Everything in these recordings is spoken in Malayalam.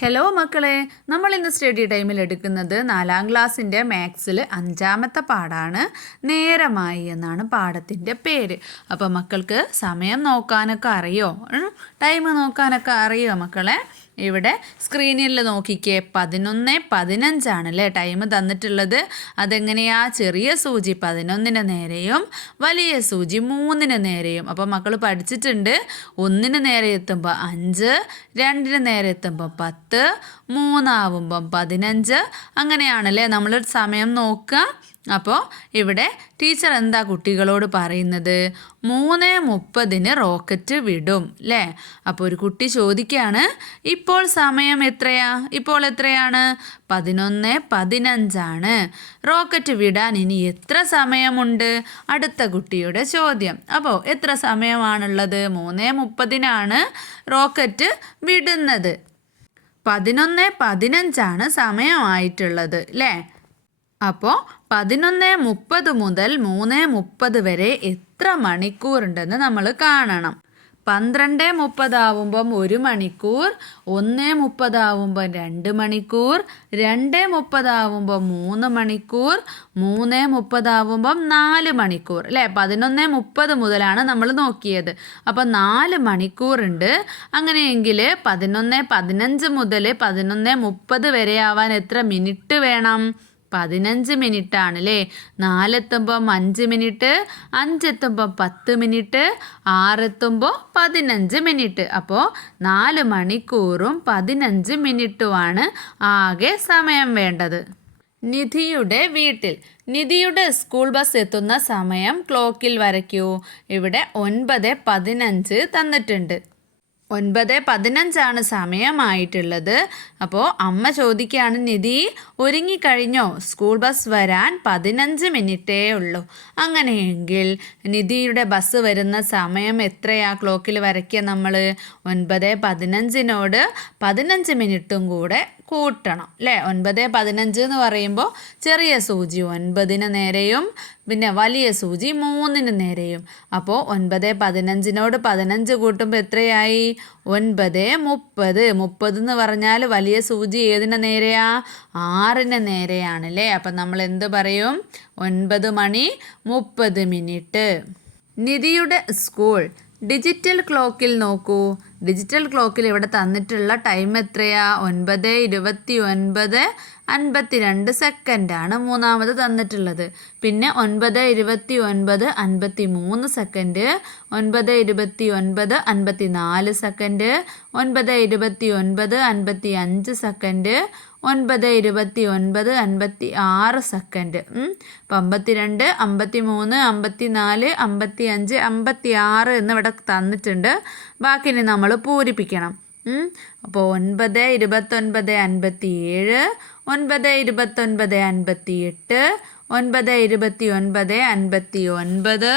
ഹലോ മക്കളെ, നമ്മൾ ഇന്ന് സ്റ്റഡി ടൈമിൽ എടുക്കുന്നത് 4ാം ക്ലാസ്സിൻ്റെ മാത്സിൽ 5ാമത്തെ പാഠമാണ്. നേരമായി എന്നാണ് പാഠത്തിൻ്റെ പേര്. അപ്പോൾ മക്കൾക്ക് സമയം നോക്കാനൊക്കെ അറിയോ? ടൈം നോക്കാനൊക്കെ അറിയോ മക്കളെ? ഇവിടെ സ്ക്രീനിൽ നോക്കിക്കേ, 11:15 ആണല്ലേ ടൈം തന്നിട്ടുള്ളത്. അതെങ്ങനെയാ? ചെറിയ സൂചി 11-ന് നേരെയും വലിയ സൂചി 3-ന് നേരെയും. അപ്പോൾ മക്കൾ പഠിച്ചിട്ടുണ്ട്, 1-ന് നേരെ എത്തുമ്പോൾ 5, 2-ന് നേരെ എത്തുമ്പോൾ 10, 3 ആവുമ്പം 15. അങ്ങനെയാണല്ലേ നമ്മൾ സമയം നോക്കുക. അപ്പോൾ ഇവിടെ ടീച്ചർ എന്താ കുട്ടികളോട് പറയുന്നത്? 3:30-ന് റോക്കറ്റ് വിടും അല്ലേ? അപ്പോൾ ഒരു കുട്ടി ചോദിക്കുകയാണ്, ഇപ്പോൾ സമയം എത്രയാ? ഇപ്പോൾ എത്രയാണ്? 11:15 റോക്കറ്റ് വിടാൻ ഇനി എത്ര സമയമുണ്ട്? അടുത്ത കുട്ടിയുടെ ചോദ്യം. അപ്പോൾ എത്ര സമയമാണുള്ളത്? 3:30-നാണ് റോക്കറ്റ് വിടുന്നത്. 11:15 സമയമായിട്ടുള്ളത് അല്ലേ? അപ്പോൾ 11:30 മുതൽ 3:30 വരെ എത്ര മണിക്കൂറുണ്ടെന്ന് നമ്മൾ കാണണം. 12:30 ആവുമ്പം 1 മണിക്കൂർ, 1:30 ആവുമ്പം 2 മണിക്കൂർ, 2:30 ആവുമ്പം 3 മണിക്കൂർ, 3:30 ആവുമ്പം 4 മണിക്കൂർ അല്ലേ? 11:30 മുതലാണ് നമ്മൾ നോക്കിയത്. അപ്പം 4 മണിക്കൂറുണ്ട്. അങ്ങനെയെങ്കിൽ 11:15 മുതൽ 11:30 വരെ ആവാൻ എത്ര മിനിറ്റ് വേണം? 15 മിനിറ്റ് ആണല്ലേ. 4 എത്തുമ്പം 5 മിനിറ്റ്, 5 എത്തുമ്പം 10 മിനിറ്റ്, 6 എത്തുമ്പോൾ 15 മിനിറ്റ്. അപ്പോൾ 4 മണിക്കൂറും 15 മിനിറ്റുമാണ് ആകെ സമയം വേണ്ടത്. നിധിയുടെ വീട്ടിൽ. നിധിയുടെ സ്കൂൾ ബസ് എത്തുന്ന സമയം ക്ലോക്കിൽ വരയ്ക്കൂ. ഇവിടെ 9:15 തന്നിട്ടുണ്ട്. 9:15 സമയമായിട്ടുള്ളത്. അപ്പോൾ അമ്മ ചോദിക്കുകയാണ്, നിധി ഒരുങ്ങിക്കഴിഞ്ഞോ? സ്കൂൾ ബസ് വരാൻ 15 മിനിറ്റേ ഉള്ളൂ. അങ്ങനെയെങ്കിൽ നിധിയുടെ ബസ് വരുന്ന സമയം എത്രയാ ക്ലോക്കിൽ വരയ്ക്കുക? നമ്മൾ 9:15-നോട് 15 മിനിറ്റും കൂടെ കൂട്ടണം അല്ലേ? 9:15 എന്ന് പറയുമ്പോൾ ചെറിയ സൂചി 9-ന് നേരെയും പിന്നെ വലിയ സൂചി 3-ന് നേരെയും. അപ്പോൾ 9:15-നോട് 15 കൂട്ടുമ്പോൾ എത്രയായി? 9:30. 30 എന്ന് പറഞ്ഞാൽ വലിയ സൂചി ഏതിന് നേരെയാ? 6-ന് നേരെയാണല്ലേ. അപ്പം നമ്മൾ എന്ത് പറയും? 9:30. നിധിയുടെ സ്കൂൾ. ഡിജിറ്റൽ ക്ലോക്കിൽ നോക്കൂ. ഡിജിറ്റൽ ക്ലോക്കിൽ ഇവിടെ തന്നിട്ടുള്ള ടൈം എത്രയാ? 9:29:52 സെക്കൻഡാണ് മൂന്നാമത് തന്നിട്ടുള്ളത്. പിന്നെ 9:29:53 സെക്കൻഡ്, 9:29:54 സെക്കൻഡ്, 9:29:55 സെക്കൻഡ്, 9:29:56 സെക്കൻഡ്. 52, 53, 54, 55, 56 എന്നിവിടെ തന്നിട്ടുണ്ട്. ബാക്കി ഇനി നമ്മൾ പൂരിപ്പിക്കണം. അപ്പോൾ 9:29:57, 9:29:58, 9:29:59.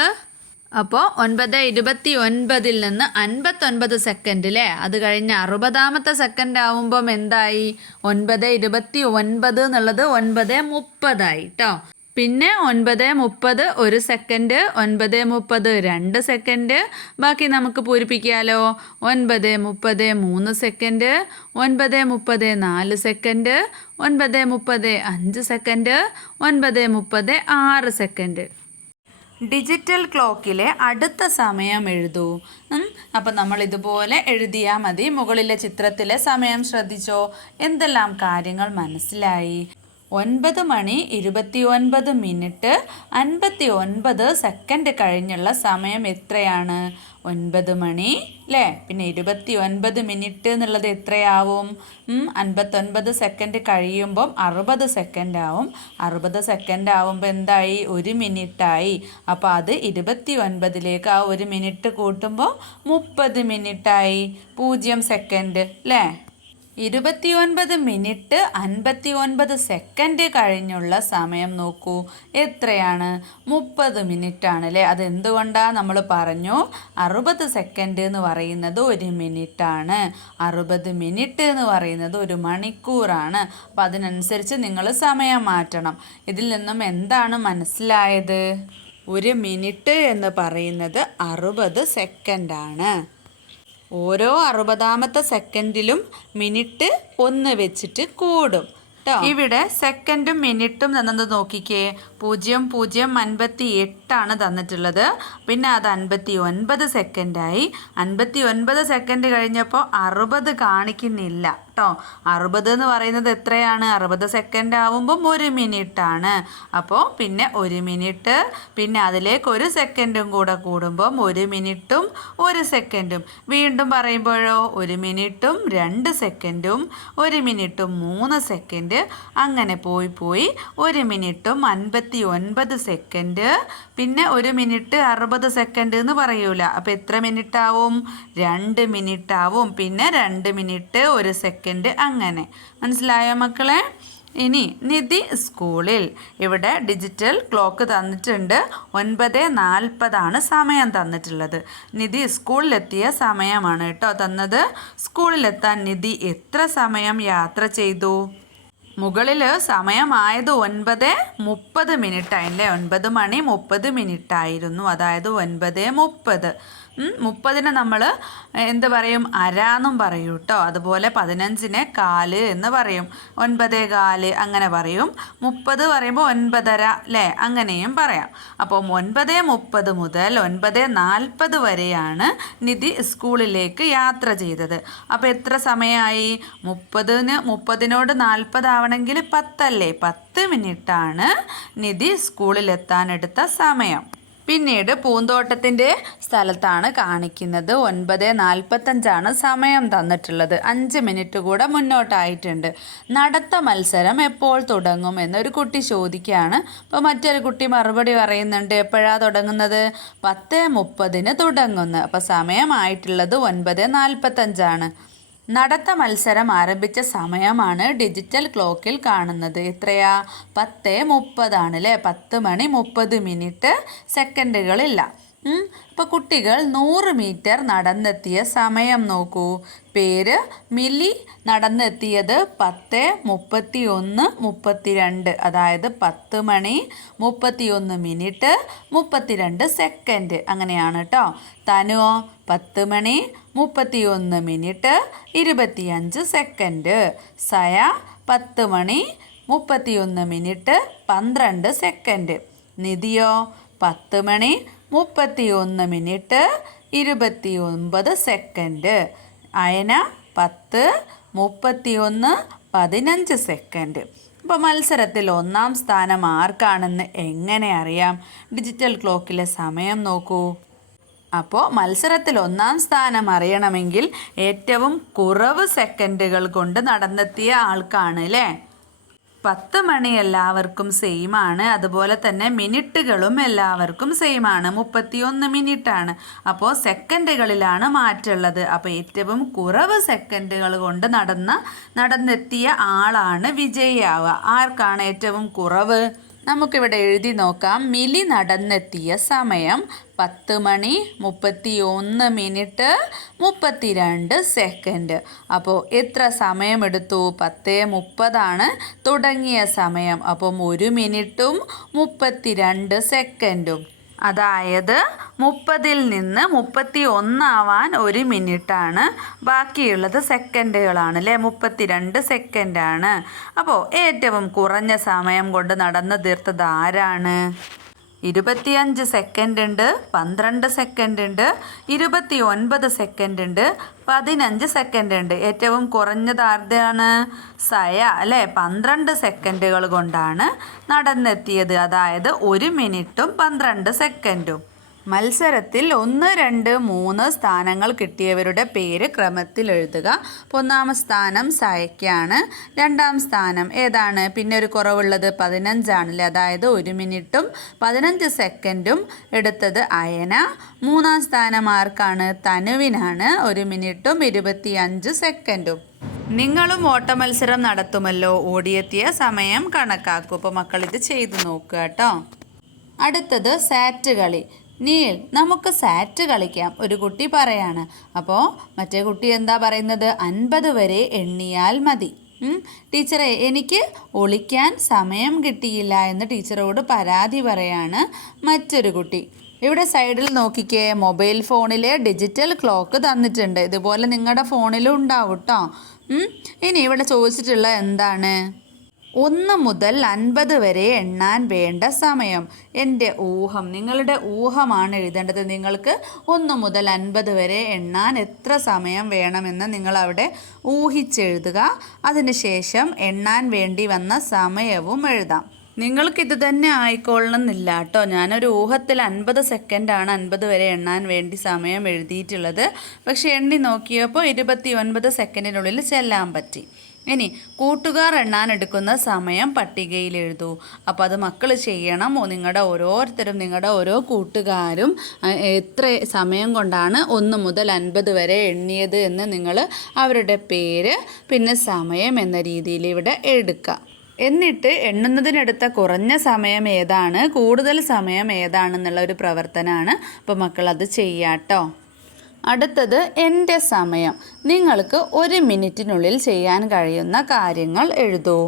അപ്പോൾ 9:29 നിന്ന് 59 സെക്കൻഡ് അല്ലേ? അത് കഴിഞ്ഞ് 60-ാമത്തെ സെക്കൻഡ് ആവുമ്പം എന്തായി? 9:29 എന്നുള്ളത് 9:30 കേട്ടോ. പിന്നെ 9:30 1 സെക്കൻഡ്, 9:30 2 സെക്കൻഡ്. ബാക്കി നമുക്ക് പൂരിപ്പിക്കാമല്ലോ. 9:30 3 second, 9:30 4 second, 9:30 5 second, 9:30 6 second. Digital ക്ലോക്കിലെ അടുത്ത സമയം എഴുതൂ. അപ്പം നമ്മൾ ഇതുപോലെ എഴുതിയാൽ മതി. മുകളിലെ ചിത്രത്തിലെ സമയം ശ്രദ്ധിച്ചോ? എന്തെല്ലാം കാര്യങ്ങൾ മനസ്സിലായി? 9:29 59 സെക്കൻഡ് കഴിഞ്ഞുള്ള സമയം എത്രയാണ്? 9 മണി അല്ലേ? പിന്നെ 29 മിനിറ്റ് എന്നുള്ളത് എത്രയാവും? 59 സെക്കൻഡ് കഴിയുമ്പം 60 സെക്കൻഡ് ആവും. 60 സെക്കൻഡ് ആവുമ്പോൾ എന്തായി? 1 മിനിറ്റായി. അപ്പോൾ അത് 29-ലേക്ക് ആ 1 മിനിറ്റ് കൂട്ടുമ്പോൾ 30 മിനിറ്റായി. 0 സെക്കൻഡ് അല്ലേ? 29 മിനിറ്റ് 59 സെക്കൻഡ് കഴിഞ്ഞുള്ള സമയം നോക്കൂ. എത്രയാണ്? 30 മിനിറ്റ് ആണല്ലേ. അതെന്തുകൊണ്ടാണ്? നമ്മൾ പറഞ്ഞു 60 സെക്കൻഡ് എന്ന് പറയുന്നത് 1 മിനിറ്റാണ്, 60 മിനിറ്റ് എന്ന് പറയുന്നത് 1 മണിക്കൂറാണ്. അപ്പോൾ അതിനനുസരിച്ച് നിങ്ങൾ സമയം മാറ്റണം. ഇതിൽ നിന്നും എന്താണ് മനസ്സിലായത്? 1 മിനിറ്റ് എന്ന് പറയുന്നത് 60 സെക്കൻഡാണ്. ഓരോ 60ാമത്തെ സെക്കൻഡിലും മിനിറ്റ് 1 വെച്ചിട്ട് കൂടും കേട്ടോ. ഇവിടെ സെക്കൻഡും മിനിറ്റും തന്നത് നോക്കിക്കേ. 00:58 തന്നിട്ടുള്ളത്. പിന്നെ അത് 59 സെക്കൻഡായി. 59 സെക്കൻഡ് കഴിഞ്ഞപ്പോൾ 60 കാണിക്കുന്നില്ല കേട്ടോ. 60 എന്ന് പറയുന്നത് എത്രയാണ്? 60 സെക്കൻഡ് ആവുമ്പം 1 മിനിറ്റാണ്. അപ്പോൾ പിന്നെ 1 മിനിറ്റ്, പിന്നെ അതിലേക്ക് 1 സെക്കൻഡും കൂടെ കൂടുമ്പം 1 മിനിറ്റും 1 സെക്കൻഡും. വീണ്ടും പറയുമ്പോഴോ 1 മിനിറ്റും 2 സെക്കൻഡും, 1 മിനിറ്റും 3 സെക്കൻഡ്. അങ്ങനെ പോയി 1 മിനിറ്റും 59 സെക്കൻഡ്, പിന്നെ 1 മിനിറ്റ് 60 സെക്കൻഡ് എന്ന് പറയൂല. അപ്പോൾ എത്ര മിനിറ്റ് ആവും? 2 മിനിറ്റ് ആവും. പിന്നെ 2 മിനിറ്റ് 1 സെക്കൻഡ്. അങ്ങനെ മനസ്സിലായോ മക്കളെ? ഇനി നിധി സ്കൂളിൽ ഇവിടെ ഡിജിറ്റൽ ക്ലോക്ക് തന്നിട്ടുണ്ട്. 9:40 സമയം തന്നിട്ടുള്ളത്. നിധി സ്കൂളിലെത്തിയ സമയമാണ് കേട്ടോ തന്നത്. സ്കൂളിലെത്താൻ നിധി എത്ര സമയം യാത്ര ചെയ്തു? മുകളിൽ സമയമായത് 9:30 മിനിറ്റായില്ലേ? 9:30 ആയിരുന്നു. അതായത് 9:30. 30 നമ്മൾ എന്ത് പറയും? അരാന്നും പറയും കേട്ടോ. അതുപോലെ 15 കാല് എന്ന് പറയും. 9:15 അങ്ങനെ പറയും. 30 പറയുമ്പോൾ 9:30 അല്ലേ? അങ്ങനെയും പറയാം. അപ്പം 9:30 മുതൽ 9:40 വരെയാണ് നിധി സ്കൂളിലേക്ക് യാത്ര ചെയ്തത്. അപ്പോൾ എത്ര സമയമായി? 30-നോട് 40 ആവണമെങ്കിൽ 10 അല്ലേ? 10 മിനിറ്റാണ് നിധി സ്കൂളിലെത്താനെടുത്ത സമയം. പിന്നീട് പൂന്തോട്ടത്തിൻ്റെ സ്ഥലത്താണ് കാണിക്കുന്നത്. 9:45 സമയം തന്നിട്ടുള്ളത്. 5 മിനിറ്റ് കൂടെ മുന്നോട്ടായിട്ടുണ്ട്. നടത്ത മത്സരം എപ്പോൾ തുടങ്ങും എന്നൊരു കുട്ടി ചോദിക്കുകയാണ്. അപ്പോൾ മറ്റൊരു കുട്ടി മറുപടി പറയുന്നുണ്ട്. എപ്പോഴാണ് തുടങ്ങുന്നത്? 10:30 തുടങ്ങുന്നു. അപ്പോൾ സമയമായിട്ടുള്ളത് 9:45. നടത്ത മത്സരം ആരംഭിച്ച സമയമാണ് ഡിജിറ്റൽ ക്ലോക്കിൽ കാണുന്നത്. എത്രയാ? 10:30 അല്ലേ? 10:30 സെക്കൻഡുകളില്ല. അപ്പോൾ കുട്ടികൾ 100 മീറ്റർ നടന്നെത്തിയ സമയം നോക്കൂ. പേര് മിലി. നടന്നെത്തിയത് 10:31:32. അതായത് 10:31 32 സെക്കൻഡ്. അങ്ങനെയാണ് കേട്ടോ. തനുവോ? 10:31 25 സെക്കൻഡ്. സയ 10:31 12 സെക്കൻഡ്. നിധിയോ? 10:31 29 സെക്കൻഡ്. അയന 10:31 15 സെക്കൻഡ്. അപ്പോൾ മത്സരത്തിൽ 1ാം സ്ഥാനം ആർക്കാണെന്ന് എങ്ങനെ അറിയാം? ഡിജിറ്റൽ ക്ലോക്കിലെ സമയം നോക്കൂ. അപ്പോൾ മത്സരത്തിൽ 1ാം സ്ഥാനം അറിയണമെങ്കിൽ ഏറ്റവും കുറവ് സെക്കൻഡുകൾ കൊണ്ട് നടന്നെത്തിയ ആൾക്കാണ് അല്ലേ? 10 മണി എല്ലാവർക്കും സെയിം ആണ്. അതുപോലെ തന്നെ മിനിറ്റുകളും എല്ലാവർക്കും സെയിം ആണ്. 31 മിനിറ്റാണ്. അപ്പോൾ സെക്കൻഡുകളിലാണ് മാറ്റമുള്ളത്. അപ്പോൾ ഏറ്റവും കുറവ് സെക്കൻഡുകൾ കൊണ്ട് നടന്നെത്തിയ ആളാണ് വിജയിയാവുക. ആർക്കാണ് ഏറ്റവും കുറവ്? നമുക്കിവിടെ എഴുതി നോക്കാം. മിലി നടന്നെത്തിയ സമയം 10:31 32 സെക്കൻഡ്. അപ്പോൾ എത്ര സമയമെടുത്തു? 10:30 തുടങ്ങിയ സമയം. അപ്പം 1 മിനിറ്റും 32 സെക്കൻഡും. അതായത് 30-ൽ നിന്ന് 31 ആവാൻ 1 മിനിറ്റാണ്. ബാക്കിയുള്ളത് സെക്കൻഡുകളാണ് അല്ലേ? 32 സെക്കൻഡാണ്. അപ്പോൾ ഏറ്റവും കുറഞ്ഞ സമയം കൊണ്ട് നടന്നു തീർത്തത് ആരാണ്? 25 സെക്കൻഡ് ഉണ്ട്, 12 സെക്കൻഡ് ഉണ്ട്, 29 സെക്കൻഡ് ഉണ്ട്, 15 സെക്കൻഡ് ഉണ്ട്. ഏറ്റവും കുറഞ്ഞത് ആരുടെയാണ്? സയ അല്ലേ? 12 സെക്കൻഡുകൾ കൊണ്ടാണ് നടന്നെത്തിയത്. അതായത് 1 മിനിറ്റും 12 സെക്കൻഡും. മത്സരത്തിൽ 1, 2, 3 സ്ഥാനങ്ങൾ കിട്ടിയവരുടെ പേര് ക്രമത്തിൽ എഴുതുക. 1ാം സ്ഥാനം സയയ്ക്കാണ്. 2ാം സ്ഥാനം ഏതാണ്? പിന്നെ ഒരു കുറവുള്ളത് 15 ആണല്ലേ? അതായത് 1 മിനിറ്റും 15 സെക്കൻഡും എടുത്തത് അയന. 3ാം സ്ഥാനം ആർക്കാണ്? തനുവിനാണ്. 1 മിനിറ്റും 25 സെക്കൻഡും. നിങ്ങളും ഓട്ടമത്സരം നടത്തുമല്ലോ. ഓടിയെത്തിയ സമയം കണക്കാക്കൂ. അപ്പോൾ മക്കളിത് ചെയ്തു നോക്കുക കേട്ടോ. അടുത്തത് സാറ്റ് കളി. നീൽ, നമുക്ക് സാറ്റ് കളിക്കാം, ഒരു കുട്ടി പറയാണ്. അപ്പോൾ മറ്റേ കുട്ടി എന്താ പറയുന്നത്? 50 വരെ എണ്ണിയാൽ മതി. ടീച്ചറെ, എനിക്ക് ഒളിക്കാൻ സമയം കിട്ടിയില്ല എന്ന് ടീച്ചറോട് പരാതി പറയാണ് മറ്റൊരു കുട്ടി. ഇവിടെ സൈഡിൽ നോക്കിക്കേ, മൊബൈൽ ഫോണിൽ ഡിജിറ്റൽ ക്ലോക്ക് തന്നിട്ടുണ്ട്. ഇതുപോലെ നിങ്ങളുടെ ഫോണിലും ഉണ്ടാവും കേട്ടോ. ഇനി ഇവിടെ ചോദിച്ചിട്ടുള്ള എന്താണ്? 1 മുതൽ 50 വരെ എണ്ണാൻ വേണ്ട സമയം. എൻ്റെ ഊഹം, നിങ്ങളുടെ ഊഹമാണ് എഴുതേണ്ടത്. നിങ്ങൾക്ക് 1 മുതൽ 50 വരെ എണ്ണാൻ എത്ര സമയം വേണമെന്ന് നിങ്ങളവിടെ ഊഹിച്ചെഴുതുക. അതിനുശേഷം എണ്ണാൻ വേണ്ടി വന്ന സമയവും എഴുതാം. നിങ്ങൾക്കിത് തന്നെ ആയിക്കൊള്ളണമെന്നില്ല കേട്ടോ. ഞാനൊരു ഊഹത്തിൽ 50 സെക്കൻഡാണ് 50 വരെ എണ്ണാൻ വേണ്ടി സമയം എഴുതിയിട്ടുള്ളത്. പക്ഷെ എണ്ണി നോക്കിയപ്പോൾ 29 സെക്കൻഡിനുള്ളിൽ ചെല്ലാൻ പറ്റി. ഇനി കൂട്ടുകാർ എണ്ണാൻ എടുക്കുന്ന സമയം പട്ടികയിൽ എഴുതൂ. അപ്പോൾ അത് മക്കൾ ചെയ്യണം. നിങ്ങളുടെ ഓരോ കൂട്ടുകാരും എത്ര സമയം കൊണ്ടാണ് 1 മുതൽ 50 വരെ എണ്ണിയത് എന്ന് നിങ്ങൾ അവരുടെ പേര് പിന്നെ സമയം എന്ന രീതിയിൽ ഇവിടെ എടുക്കുക. എന്നിട്ട് എണ്ണുന്നതിനെടുത്ത കുറഞ്ഞ സമയം ഏതാണ്, കൂടുതൽ സമയം ഏതാണെന്നുള്ള ഒരു പ്രവർത്തനമാണ്. അപ്പോൾ മക്കൾ അത് ചെയ്യാട്ടോ. അടുത്തത് എൻ്റെ സമയം. നിങ്ങൾക്ക് 1 മിനിറ്റിനുള്ളിൽ ചെയ്യാൻ കഴിയുന്ന കാര്യങ്ങൾ എഴുതൂ.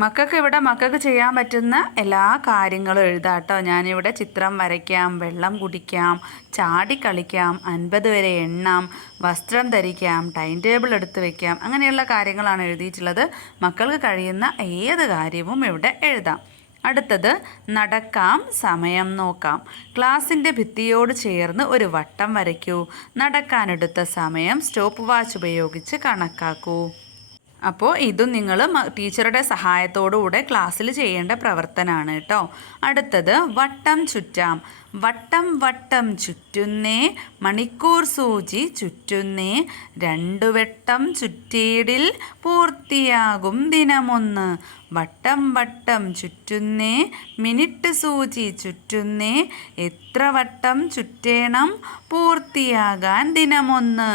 മക്കൾക്ക് ചെയ്യാൻ പറ്റുന്ന എല്ലാ കാര്യങ്ങളും എഴുതാട്ടോ. ഞാനിവിടെ ചിത്രം വരയ്ക്കാം, വെള്ളം കുടിക്കാം, ചാടിക്കളിക്കാം, 50 വരെ എണ്ണാം, വസ്ത്രം ധരിക്കാം, ടൈം ടേബിൾ എടുത്ത് വയ്ക്കാം, അങ്ങനെയുള്ള കാര്യങ്ങളാണ് എഴുതിയിട്ടുള്ളത്. മക്കൾക്ക് കഴിയുന്ന ഏത് കാര്യവും ഇവിടെ എഴുതാം. അടുത്തത് നടക്കാം, സമയം നോക്കാം. ക്ലാസിൻ്റെ ഭിത്തിയോട് ചേർന്ന് ഒരു വട്ടം വരയ്ക്കൂ. നടക്കാനെടുത്ത സമയം സ്റ്റോപ്പ് വാച്ച് ഉപയോഗിച്ച് കണക്കാക്കൂ. അപ്പോൾ ഇതും നിങ്ങൾ ടീച്ചറുടെ സഹായത്തോടുകൂടെ ക്ലാസ്സിൽ ചെയ്യേണ്ട പ്രവർത്തനമാണ് കേട്ടോ. അടുത്തത് വട്ടം ചുറ്റാം. വട്ടം വട്ടം ചുറ്റുന്നേ, മണിക്കൂർ സൂചി ചുറ്റുന്നേ, 2 വട്ടം ചുറ്റിയിടിൽ പൂർത്തിയാകും ദിനമൊന്ന്. വട്ടം വട്ടം ചുറ്റുന്നേ, മിനിറ്റ് സൂചി ചുറ്റുന്നേ, എത്ര വട്ടം ചുറ്റേണം പൂർത്തിയാകാൻ ദിനമൊന്ന്.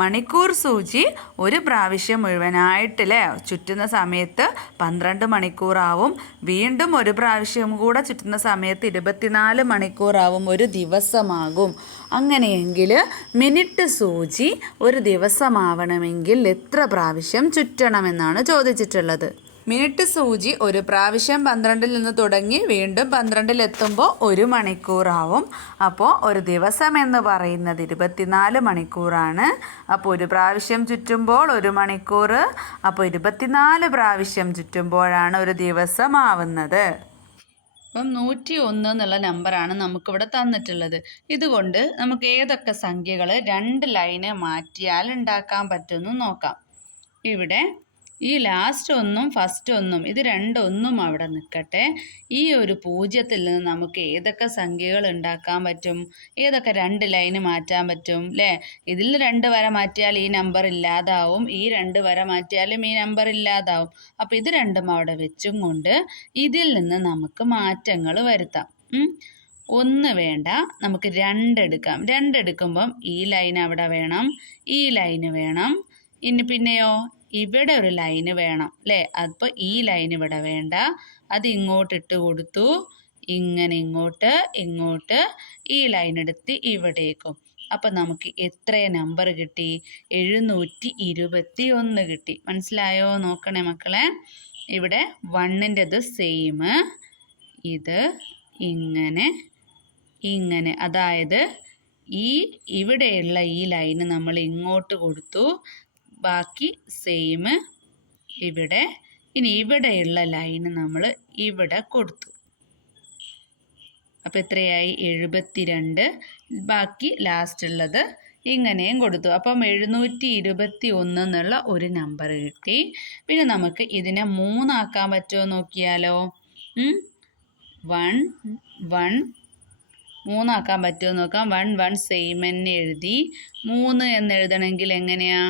മണിക്കൂർ സൂചി ഒരു പ്രാവശ്യം മുഴുവനായിട്ടില്ലേ ചുറ്റുന്ന സമയത്ത് 12 മണിക്കൂറാവും. വീണ്ടും ഒരു പ്രാവശ്യം കൂടെ ചുറ്റുന്ന സമയത്ത് 24 മണിക്കൂറാവും, ഒരു ദിവസമാകും. അങ്ങനെയെങ്കിൽ മിനിറ്റ് സൂചി ഒരു ദിവസമാവണമെങ്കിൽ എത്ര പ്രാവശ്യം ചുറ്റണമെന്നാണ് ചോദിച്ചിട്ടുള്ളത്. മിനിറ്റ് സൂചി ഒരു പ്രാവശ്യം 12-ൽ നിന്ന് തുടങ്ങി വീണ്ടും 12-ൽ എത്തുമ്പോൾ 1 മണിക്കൂറാവും. അപ്പോൾ ഒരു ദിവസം എന്ന് പറയുന്നത് 24 മണിക്കൂറാണ്. അപ്പോൾ ഒരു പ്രാവശ്യം ചുറ്റുമ്പോൾ 1 മണിക്കൂർ. അപ്പോൾ 24 പ്രാവശ്യം ചുറ്റുമ്പോഴാണ് ഒരു ദിവസമാവുന്നത്. അപ്പം 101 എന്നുള്ള നമ്പറാണ് നമുക്കിവിടെ തന്നിട്ടുള്ളത്. ഇതുകൊണ്ട് നമുക്ക് ഏതൊക്കെ സംഖ്യകൾ 2 ലൈന് മാറ്റിയാൽ ഉണ്ടാക്കാൻ പറ്റുമെന്ന് നോക്കാം. ഇവിടെ ഈ ലാസ്റ്റ് 1ഉം ഫസ്റ്റ് 1ഉം ഇത് 2 1ഉം അവിടെ നിൽക്കട്ടെ. ഈ ഒരു 0-ത്തിൽ നിന്ന് നമുക്ക് ഏതൊക്കെ സംഖ്യകൾ ഉണ്ടാക്കാൻ പറ്റും, ഏതൊക്കെ 2 ലൈന് മാറ്റാൻ പറ്റും അല്ലേ? ഇതിൽ 2 വര മാറ്റിയാൽ ഈ നമ്പർ ഇല്ലാതാവും, ഈ 2 വര മാറ്റിയാലും ഈ നമ്പർ ഇല്ലാതാവും. അപ്പോൾ ഇത് രണ്ടും അവിടെ വെച്ചും കൊണ്ട് ഇതിൽ നിന്ന് നമുക്ക് മാറ്റങ്ങൾ വരുത്താം. 1 വേണ്ട, നമുക്ക് 2 എടുക്കാം. 2 എടുക്കുമ്പം ഈ ലൈൻ അവിടെ വേണം, ഈ ലൈന് വേണം. ഇനി പിന്നെയോ ഇവിടെ ഒരു ലൈന് വേണം അല്ലേ? അപ്പോൾ ഈ ലൈൻ ഇവിടെ വേണ്ട, അത് ഇങ്ങോട്ട് ഇട്ട് കൊടുത്തു. ഇങ്ങനെ ഇങ്ങോട്ട് ഈ ലൈൻ എടുത്ത് ഇവിടേക്കും. അപ്പം നമുക്ക് എത്ര നമ്പർ കിട്ടി? 721 കിട്ടി. മനസ്സിലായോ? നോക്കണേ മക്കളെ. ഇവിടെ 1ൻ്റെത് സെയിം, ഇത് ഇങ്ങനെ അതായത് ഇവിടെയുള്ള ഈ ലൈന് നമ്മൾ ഇങ്ങോട്ട് കൊടുത്തു, ബാക്കി സെയിം ഇവിടെ. ഇനി ഇവിടെയുള്ള ലൈന് നമ്മൾ ഇവിടെ കൊടുത്തു. അപ്പോൾ എത്രയായി? 72. ബാക്കി ലാസ്റ്റ് ഉള്ളത് ഇങ്ങനെയും കൊടുത്തു. അപ്പം 721 എന്നുള്ള ഒരു നമ്പർ കിട്ടി. പിന്നെ നമുക്ക് ഇതിനെ 3 ആക്കാൻ പറ്റുമോ നോക്കിയാലോ? 1 1 3 ആക്കാൻ പറ്റുമോ നോക്കാം. 1 1 സെയിം തന്നെ എഴുതി. 3 എന്ന് എഴുതണമെങ്കിൽ എങ്ങനെയാ?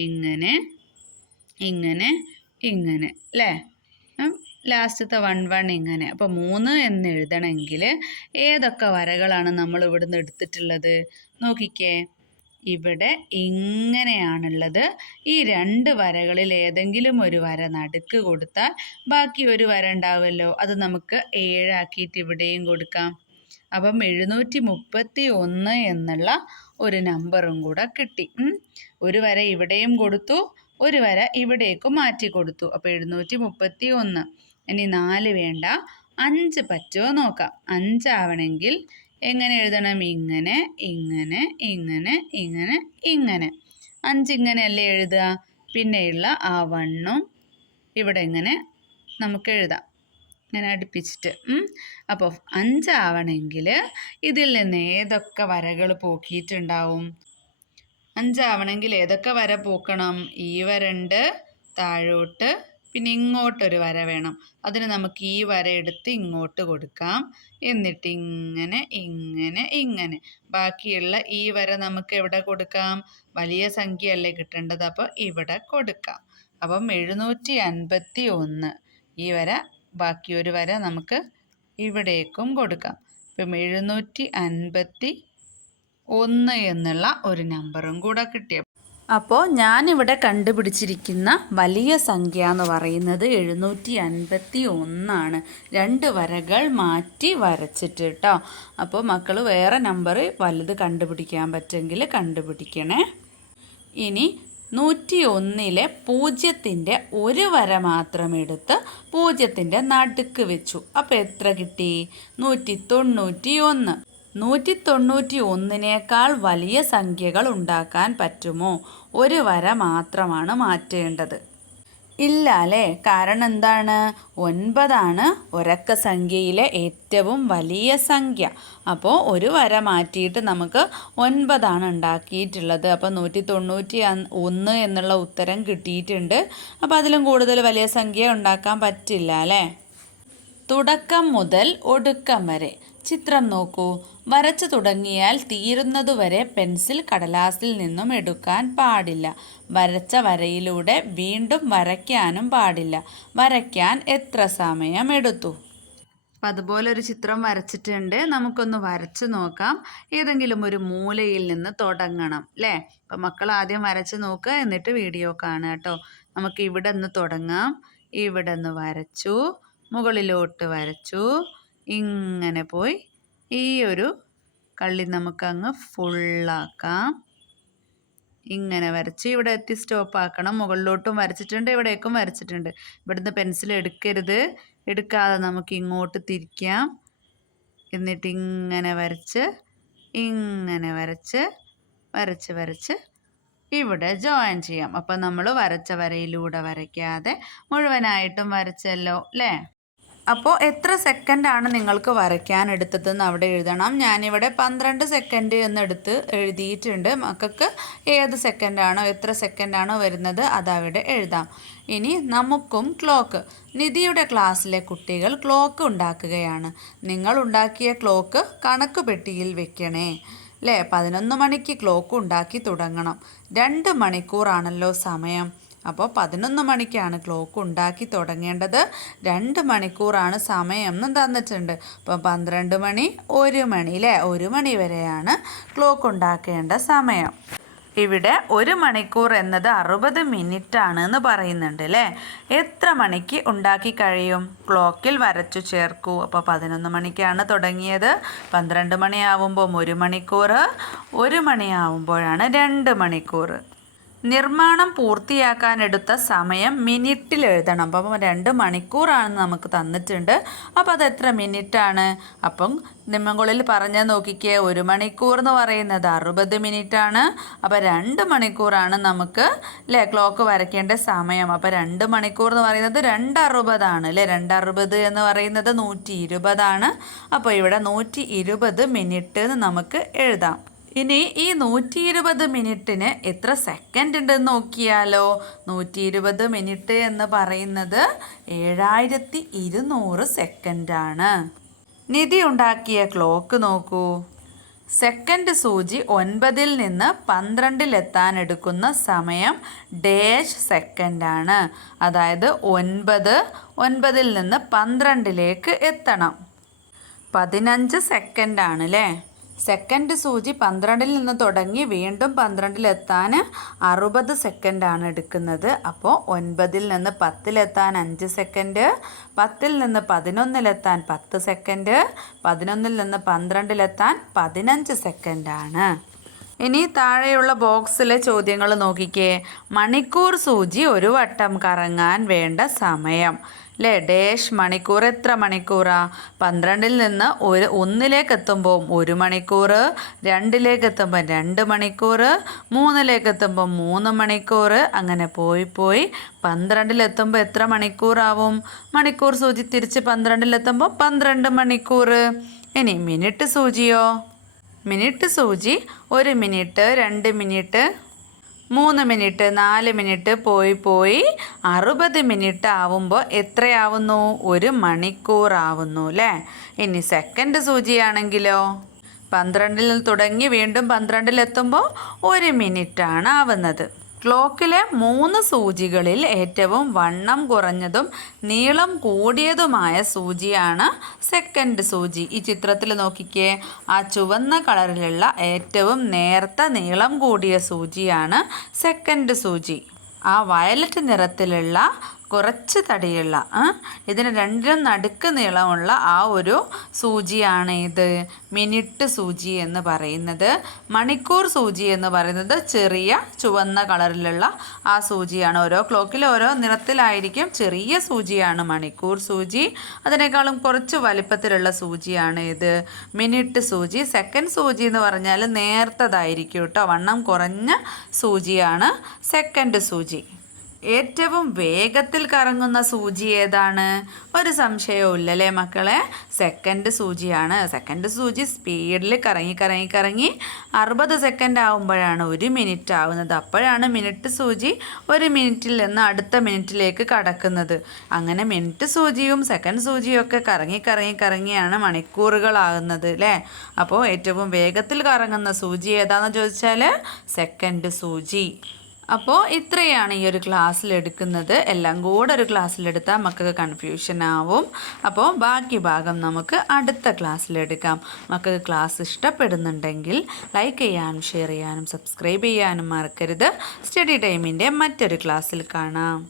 ഇങ്ങനെ അല്ലേ? ലാസ്റ്റത്തെ 1 1 ഇങ്ങനെ. അപ്പോൾ 3 എന്ന് എഴുതണമെങ്കിൽ ഏതൊക്കെ വരകളാണ് നമ്മൾ ഇവിടുന്ന് എടുത്തിട്ടുള്ളത് നോക്കിക്കേ. ഇവിടെ ഇങ്ങനെയാണുള്ളത്. ഈ 2 വരകളിൽ ഏതെങ്കിലും ഒരു വര നടുക്ക് കൊടുത്താൽ ബാക്കി ഒരു വര ഉണ്ടാവുമല്ലോ, അത് നമുക്ക് 7 ആക്കിയിട്ട് ഇവിടെയും കൊടുക്കാം. അപ്പം 731 എന്നുള്ള ഒരു നമ്പറും കൂടെ കിട്ടി. ഒരു വര ഇവിടെയും കൊടുത്തു, ഒരു വര ഇവിടേക്കും മാറ്റി കൊടുത്തു. അപ്പോൾ 731. ഇനി 4 വേണ്ട, 5 പറ്റുമോ നോക്കാം. 5 ആവണമെങ്കിൽ എങ്ങനെ എഴുതണം? ഇങ്ങനെ ഇങ്ങനെ ഇങ്ങനെ ഇങ്ങനെ ഇങ്ങനെ 5 ഇങ്ങനെയല്ലേ എഴുതുക. പിന്നെയുള്ള ആ 1 ഇവിടെ ഇങ്ങനെ നമുക്ക് എഴുതാം, ഇങ്ങനെ അടുപ്പിച്ചിട്ട്. അപ്പോൾ 5 ആവണമെങ്കിൽ ഇതിൽ നിന്ന് ഏതൊക്കെ വരകൾ പോക്കിയിട്ടുണ്ടാവും? 5 ആവണമെങ്കിൽ ഏതൊക്കെ വര പോക്കണം? ഈ വരണ്ട്, താഴോട്ട്, പിന്നെ ഇങ്ങോട്ടൊരു വര വേണം. അതിന് നമുക്ക് ഈ വര എടുത്ത് ഇങ്ങോട്ട് കൊടുക്കാം. എന്നിട്ട് ഇങ്ങനെ ഇങ്ങനെ ഇങ്ങനെ ബാക്കിയുള്ള ഈ വര നമുക്ക് എവിടെ കൊടുക്കാം? വലിയ സംഖ്യയല്ലേ കിട്ടേണ്ടത്, അപ്പോൾ ഇവിടെ കൊടുക്കാം. അപ്പം 751 ഈ വര, ബാക്കി ഒരു വര നമുക്ക് ഇവിടേക്കും കൊടുക്കാം. ഇപ്പം 751 എന്നുള്ള ഒരു നമ്പറും കൂടെ കിട്ടിയ. അപ്പോൾ ഞാനിവിടെ കണ്ടുപിടിച്ചിരിക്കുന്ന വലിയ സംഖ്യ എന്ന് പറയുന്നത് 751 2 വരകൾ മാറ്റി വരച്ചിട്ട് കേട്ടോ. അപ്പോൾ മക്കൾ വേറെ നമ്പർ വലുത് കണ്ടുപിടിക്കാൻ പറ്റുമെങ്കിൽ കണ്ടുപിടിക്കണേ. ഇനി 101 പൂജ്യത്തിൻ്റെ ഒരു വര മാത്രം എടുത്ത് പൂജ്യത്തിൻ്റെ നടുക്ക് വെച്ചു. അപ്പോൾ എത്ര കിട്ടി? 191. 191നേക്കാൾ വലിയ സംഖ്യകൾ ഉണ്ടാക്കാൻ പറ്റുമോ? ഒരു വര മാത്രമാണ് മാറ്റേണ്ടത്. ഇല്ല അല്ലേ? കാരണം എന്താണ്? 9 ഒരക്ക സംഖ്യയിലെ ഏറ്റവും വലിയ സംഖ്യ. അപ്പോൾ ഒരു വര മാറ്റിയിട്ട് നമുക്ക് 9 ഉണ്ടാക്കിയിട്ടുള്ളത്. അപ്പോൾ 191 എന്നുള്ള ഉത്തരം കിട്ടിയിട്ടുണ്ട്. അപ്പോൾ അതിലും കൂടുതൽ വലിയ സംഖ്യ ഉണ്ടാക്കാൻ പറ്റില്ല അല്ലേ? തുടക്കം മുതൽ ഒടുക്കം വരെ ചിത്രം നോക്കൂ. വരച്ചു തുടങ്ങിയാൽ തീരുന്നതുവരെ പെൻസിൽ കടലാസിൽ നിന്നും എടുക്കാൻ പാടില്ല. വരച്ച വരയിലൂടെ വീണ്ടും വരയ്ക്കാനും പാടില്ല. വരയ്ക്കാൻ എത്ര സമയം എടുത്തു? അപ്പം അതുപോലെ ഒരു ചിത്രം വരച്ചിട്ടുണ്ട്. നമുക്കൊന്ന് വരച്ച് നോക്കാം. ഏതെങ്കിലും ഒരു മൂലയിൽ നിന്ന് തുടങ്ങണം അല്ലേ? അപ്പം മക്കൾ ആദ്യം വരച്ച് നോക്കുക, എന്നിട്ട് വീഡിയോ കാണുക കേട്ടോ. നമുക്ക് ഇവിടെ നിന്ന് തുടങ്ങാം. ഇവിടെ നിന്ന് വരച്ചു, മുകളിലോട്ട് വരച്ചു, ഇങ്ങനെ പോയി ഈ ഒരു കള്ളി നമുക്കങ്ങ് ഫുള്ളാക്കാം. ഇങ്ങനെ വരച്ച് ഇവിടെ എത്തി സ്റ്റോപ്പ് ആക്കണം. മുകളിലോട്ടും വരച്ചിട്ടുണ്ട്, ഇവിടേക്കും വരച്ചിട്ടുണ്ട്. ഇവിടുന്ന് പെൻസിൽ എടുക്കരുത്. എടുക്കാതെ നമുക്ക് ഇങ്ങോട്ട് തിരിക്കാം. എന്നിട്ട് ഇങ്ങനെ വരച്ച് ഇങ്ങനെ വരച്ച് വരച്ച് വരച്ച് ഇവിടെ ജോയിൻ ചെയ്യാം. അപ്പം നമ്മൾ വരച്ച വരയിലൂടെ വരയ്ക്കാതെ മുഴുവനായിട്ടും വരച്ചല്ലോ അല്ലേ? അപ്പോൾ എത്ര സെക്കൻഡാണ് നിങ്ങൾക്ക് വരയ്ക്കാൻ എടുത്തതെന്ന് അവിടെ എഴുതണം. ഞാനിവിടെ 12 സെക്കൻഡ് എന്നെടുത്ത് എഴുതിയിട്ടുണ്ട്. മക്കൾക്ക് ഏത് സെക്കൻഡാണോ എത്ര സെക്കൻഡാണോ വരുന്നത് അതവിടെ എഴുതാം. ഇനി നമുക്കും ക്ലോക്ക്. നിധിയുടെ ക്ലാസ്സിലെ കുട്ടികൾ ക്ലോക്ക് ഉണ്ടാക്കുകയാണ്. നിങ്ങൾ ഉണ്ടാക്കിയ ക്ലോക്ക് കണക്ക് പെട്ടിയിൽ വെക്കണേ അല്ലേ? 11 മണിക്ക് ക്ലോക്ക് ഉണ്ടാക്കി തുടങ്ങണം. 2 മണിക്കൂറാണല്ലോ സമയം. അപ്പോൾ 11 മണിക്കാണ് ക്ലോക്ക് ഉണ്ടാക്കി തുടങ്ങേണ്ടത്. 2 മണിക്കൂറാണ് സമയം എന്ന് തന്നിട്ടുണ്ട്. അപ്പോൾ 12 മണി, 1 മണി അല്ലേ? 1 മണി വരെയാണ് ക്ലോക്ക് ഉണ്ടാക്കേണ്ട സമയം. ഇവിടെ 1 മണിക്കൂർ എന്നത് 60 മിനിറ്റ് ആണ് എന്ന് പറയുന്നുണ്ട് അല്ലേ? എത്ര മണിക്ക് ഉണ്ടാക്കി കഴിയും? ക്ലോക്കിൽ വരച്ചു ചേർക്കൂ. അപ്പോൾ 11 മണിക്കാണ് തുടങ്ങിയത്. 12 മണിയാവുമ്പോൾ 1 മണിക്കൂർ, 1 മണിയാവുമ്പോഴാണ് 2 മണിക്കൂർ. നിർമ്മാണം പൂർത്തിയാക്കാനെടുത്ത സമയം മിനിറ്റിൽ എഴുതണം. അപ്പം 2 മണിക്കൂറാണെന്ന് നമുക്ക് തന്നിട്ടുണ്ട്. അപ്പോൾ അത് എത്ര മിനിറ്റാണ്? അപ്പം നിമ്മകളിൽ പറഞ്ഞാൽ നോക്കിക്കേ, 1 മണിക്കൂർ എന്ന് പറയുന്നത് 60 മിനിറ്റാണ്. അപ്പോൾ 2 മണിക്കൂറാണ് നമുക്ക് അല്ലേ ക്ലോക്ക് വരയ്ക്കേണ്ട സമയം. അപ്പോൾ 2 മണിക്കൂർ എന്ന് പറയുന്നത് 2:60 അല്ലേ? 2:60 എന്ന് പറയുന്നത് 120. അപ്പോൾ ഇവിടെ 120 മിനിറ്റ് എന്ന് നമുക്ക് എഴുതാം. ഇനി ഈ 120 മിനിറ്റിന് എത്ര സെക്കൻഡ് ഉണ്ടെന്ന് നോക്കിയാലോ? 120 മിനിറ്റ് എന്ന് പറയുന്നത് 7200 സെക്കൻഡാണ്. നിധി ഉണ്ടാക്കിയ ക്ലോക്ക് നോക്കൂ. സെക്കൻഡ് സൂചി 9-ൽ നിന്ന് 12-ൽ എത്താൻ എടുക്കുന്ന സമയം ഡാഷ് സെക്കൻഡാണ്. അതായത് 9-ൽ നിന്ന് 12-ലേക്ക് എത്തണം. 15 സെക്കൻഡാണ് അല്ലേ? സെക്കൻഡ് സൂചി 12-ൽ നിന്ന് തുടങ്ങി വീണ്ടും 12-ൽ എത്താൻ 60 സെക്കൻഡാണ് എടുക്കുന്നത്. അപ്പോൾ 9-ൽ നിന്ന് 10-ലെത്താൻ 5 സെക്കൻഡ്, 10-ൽ നിന്ന് 11-ലെത്താൻ 10 സെക്കൻഡ്, 11-ൽ നിന്ന് 12-ലെത്താൻ 15 സെക്കൻഡാണ്. ഇനി താഴെയുള്ള ബോക്സിലെ ചോദ്യങ്ങൾ നോക്കിക്കേ. മണിക്കൂർ സൂചി ഒരു വട്ടം കറങ്ങാൻ വേണ്ട സമയം അല്ലേ? ഡാഷ് മണിക്കൂർ എത്ര മണിക്കൂറാ? 12-ൽ നിന്ന് 1-ലേക്ക് എത്തുമ്പോൾ 1 മണിക്കൂർ, 2-ലേക്ക് എത്തുമ്പോൾ 2 മണിക്കൂർ, 3-ലേക്ക് എത്തുമ്പോൾ 3 മണിക്കൂർ, അങ്ങനെ പോയി 12-ൽ എത്തുമ്പോൾ എത്ര മണിക്കൂറാവും? മണിക്കൂർ സൂചി തിരിച്ച് 12-ൽ എത്തുമ്പോൾ 12 മണിക്കൂർ. ഇനി മിനിറ്റ് സൂചിയോ? മിനിറ്റ് സൂചി 1 മിനിറ്റ്, 2 മിനിറ്റ്, 3 മിനിറ്റ്, 4 മിനിറ്റ് പോയി 60 മിനിറ്റ് ആവുമ്പോൾ എത്രയാവുന്നു? 1 മണിക്കൂർ ആവുന്നു അല്ലേ? ഇനി സെക്കൻഡ് സൂചിയാണെങ്കിലോ 12-ൽ തുടങ്ങി വീണ്ടും 12-ൽ എത്തുമ്പോൾ 1 മിനിറ്റാണ് ആവുന്നത്. ക്ലോക്കിലെ 3 സൂചികളിൽ ഏറ്റവും വണ്ണം കുറഞ്ഞതും നീളം കൂടിയതുമായ സൂചിയാണ് സെക്കൻഡ് സൂചി. ഈ ചിത്രത്തിൽ നോക്കിക്കേ, ആ ചുവന്ന കളറിലുള്ള ഏറ്റവും നേർത്ത നീളം കൂടിയ സൂചിയാണ് സെക്കൻഡ് സൂചി. ആ വയലറ്റ് നിറത്തിലുള്ള കുറച്ച് തടിയുള്ള ഇതിന് രണ്ടിനും നടുക്ക് നീളമുള്ള ആ ഒരു സൂചിയാണ് ഇത് മിനിറ്റ് സൂചി എന്ന് പറയുന്നത്. മണിക്കൂർ സൂചി എന്ന് പറയുന്നത് ചെറിയ ചുവന്ന കളറിലുള്ള ആ സൂചിയാണ്. ഓരോ ക്ലോക്കിൽ ഓരോ നിറത്തിലായിരിക്കും. ചെറിയ സൂചിയാണ് മണിക്കൂർ സൂചി. അതിനേക്കാളും കുറച്ച് വലിപ്പത്തിലുള്ള സൂചിയാണ് ഇത് മിനിറ്റ് സൂചി. സെക്കൻഡ് സൂചി എന്ന് പറഞ്ഞാൽ നേർത്തതായിരിക്കും കേട്ടോ. വണ്ണം കുറഞ്ഞ സൂചിയാണ് സെക്കൻഡ് സൂചി. ഏറ്റവും വേഗത്തിൽ കറങ്ങുന്ന സൂചി ഏതാണ്? ഒരു സംശയവും ഇല്ലല്ലേ മക്കളെ? സെക്കൻഡ് സൂചിയാണ്. സെക്കൻഡ് സൂചി സ്പീഡിൽ കറങ്ങി 60 സെക്കൻഡ് ആവുമ്പോഴാണ് 1 മിനിറ്റ് ആവുന്നത്. അപ്പോഴാണ് മിനിറ്റ് സൂചി 1 മിനിറ്റിൽ നിന്ന് അടുത്ത മിനിറ്റിലേക്ക് കടക്കുന്നത്. അങ്ങനെ മിനിറ്റ് സൂചിയും സെക്കൻഡ് സൂചിയും ഒക്കെ കറങ്ങിയാണ് മണിക്കൂറുകളാകുന്നത് അല്ലേ? അപ്പോൾ ഏറ്റവും വേഗത്തിൽ കറങ്ങുന്ന സൂചി ഏതാണെന്ന് ചോദിച്ചാൽ സെക്കൻഡ് സൂചി. അപ്പോൾ ഇത്രയാണ് ഈ ഒരു ക്ലാസ്സിൽ എടുക്കുന്നത്. എല്ലാം കൂടെ ഒരു ക്ലാസ്സിലെടുത്താൽ മക്കൾക്ക് കൺഫ്യൂഷൻ ആവും. അപ്പോൾ ബാക്കി ഭാഗം നമുക്ക് അടുത്ത ക്ലാസ്സിലെടുക്കാം. മക്കൾക്ക് ക്ലാസ് ഇഷ്ടപ്പെടുന്നുണ്ടെങ്കിൽ ലൈക്ക് ചെയ്യാനും ഷെയർ ചെയ്യാനും സബ്സ്ക്രൈബ് ചെയ്യാനും മറക്കരുത്. സ്റ്റഡി ടൈമിൻ്റെ മറ്റൊരു ക്ലാസ്സിൽ കാണാം.